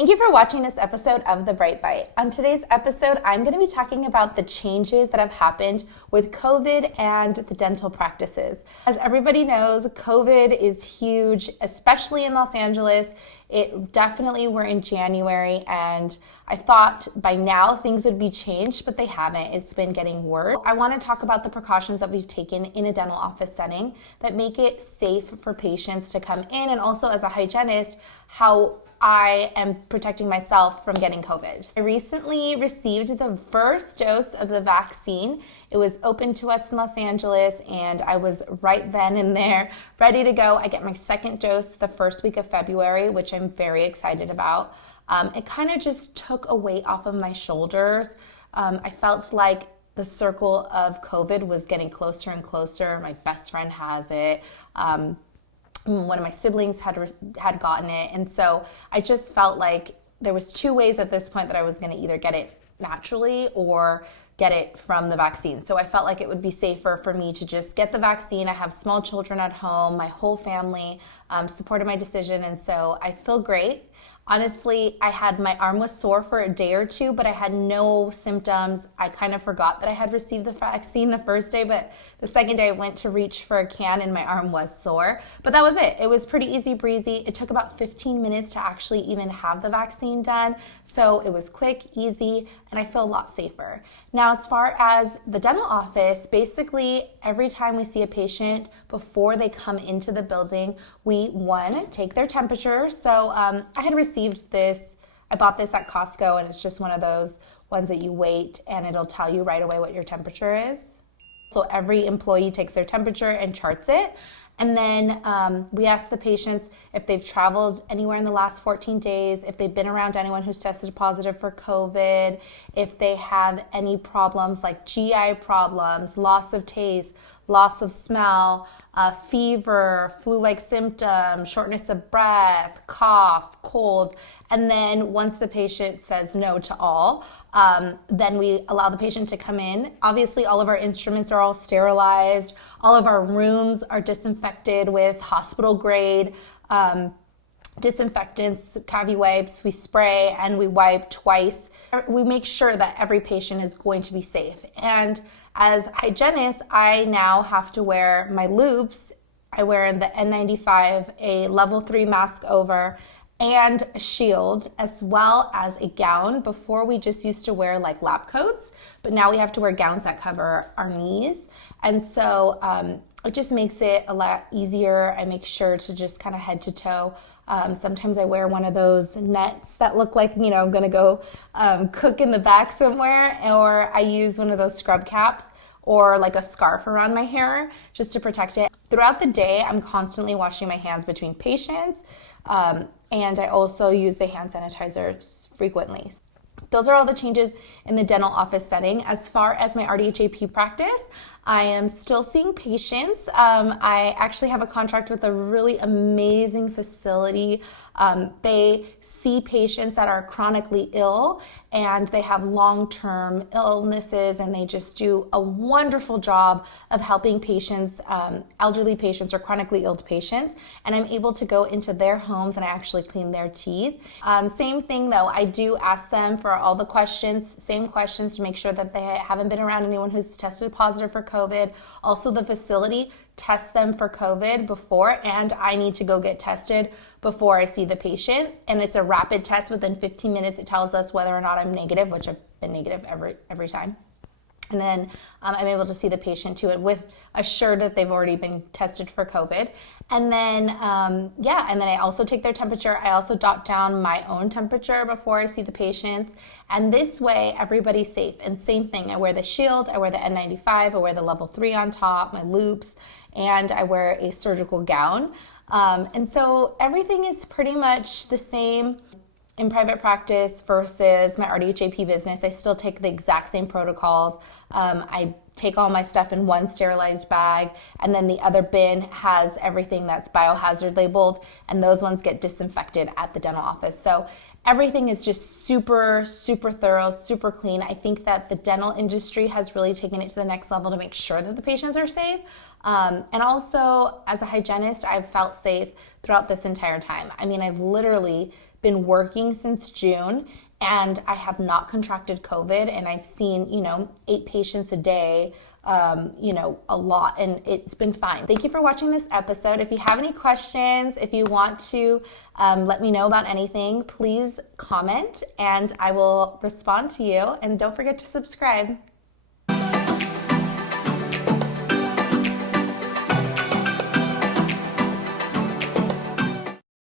Thank you for watching this episode of The Bright Bite. On today's episode, I'm going to be talking about the changes that have happened with COVID and the dental practices. As everybody knows, COVID is huge, especially in Los Angeles. We're in January, and I thought by now things would be changed, but they haven't. It's been getting worse. I want to talk about the precautions that we've taken in a dental office setting that make it safe for patients to come in, and also as a hygienist, how I am protecting myself from getting COVID. I recently received the first dose of the vaccine. It was open to us in Los Angeles, and I was right then and there ready to go. I get my second dose the first week of February, which I'm very excited about. It kind of just took a weight off of my shoulders. I felt like the circle of COVID was getting closer and closer. My best friend has it. One of my siblings had gotten it, and so I just felt like there was two ways at this point that I was going to either get it naturally or get it from the vaccine. So I felt like it would be safer for me to just get the vaccine. I have small children at home. My whole family supported my decision, and so I feel great. Honestly, my arm was sore for a day or two, but I had no symptoms. I kind of forgot that I had received the vaccine the first day, but the second day I went to reach for a can and my arm was sore. But that was it. It was pretty easy breezy. It took about 15 minutes to actually even have the vaccine done. So it was quick, easy, and I feel a lot safer. Now, as far as the dental office, basically every time we see a patient before they come into the building, we take their temperature. So I had received this, I bought this at Costco, and it's just one of those ones that you wait and it'll tell you right away what your temperature is. So every employee takes their temperature and charts it. And then we ask the patients if they've traveled anywhere in the last 14 days, if they've been around anyone who's tested positive for COVID, if they have any problems like GI problems, loss of taste, loss of smell, fever, flu-like symptoms, shortness of breath, cough, cold. And then once the patient says no to all, then we allow the patient to come in. Obviously, all of our instruments are all sterilized. All of our rooms are disinfected with hospital-grade disinfectants, cavi wipes. We spray and we wipe twice. We make sure that every patient is going to be safe. And as hygienist, I now have to wear my loops. I wear the N95, a level 3 mask over, and a shield, as well as a gown. Before, we just used to wear like lab coats, but now we have to wear gowns that cover our knees. And so it just makes it a lot easier. I make sure to just kind of head to toe. Sometimes I wear one of those nets that look like, I'm gonna go cook in the back somewhere, or I use one of those scrub caps or like a scarf around my hair just to protect it. Throughout the day, I'm constantly washing my hands between patients. And I also use the hand sanitizer frequently. Those are all the changes in the dental office setting. As far as my RDHAP practice, I am still seeing patients. I actually have a contract with a really amazing facility. They see patients that are chronically ill and they have long-term illnesses, and they just do a wonderful job of helping patients, elderly patients or chronically ill patients. And I'm able to go into their homes and I actually clean their teeth. Same thing though, I do ask them for all the questions, same questions to make sure that they haven't been around anyone who's tested positive for COVID. Also, the facility tests them for COVID before, and I need to go get tested before I see the patient. And it's a rapid test. Within 15 minutes, it tells us whether or not I'm negative, which I've been negative every time. And then I'm able to see the patient too, and with assured that they've already been tested for COVID. And then, and then I also take their temperature. I also jot down my own temperature before I see the patients. And this way, everybody's safe. And same thing, I wear the shield, I wear the N95, I wear the level 3 on top, my loops, and I wear a surgical gown. And so everything is pretty much the same in private practice versus my RDHAP business. I still take the exact same protocols. I take all my stuff in one sterilized bag, and then the other bin has everything that's biohazard labeled, and those ones get disinfected at the dental office. So everything is just super, super thorough, super clean. I think that the dental industry has really taken it to the next level to make sure that the patients are safe. And also, as a hygienist, I've felt safe throughout this entire time. I mean, I've literally been working since June, and I have not contracted COVID, and I've seen, 8 patients a day, a lot, and it's been fine. Thank you for watching this episode. If you have any questions, if you want to let me know about anything, please comment and I will respond to you. And don't forget to subscribe.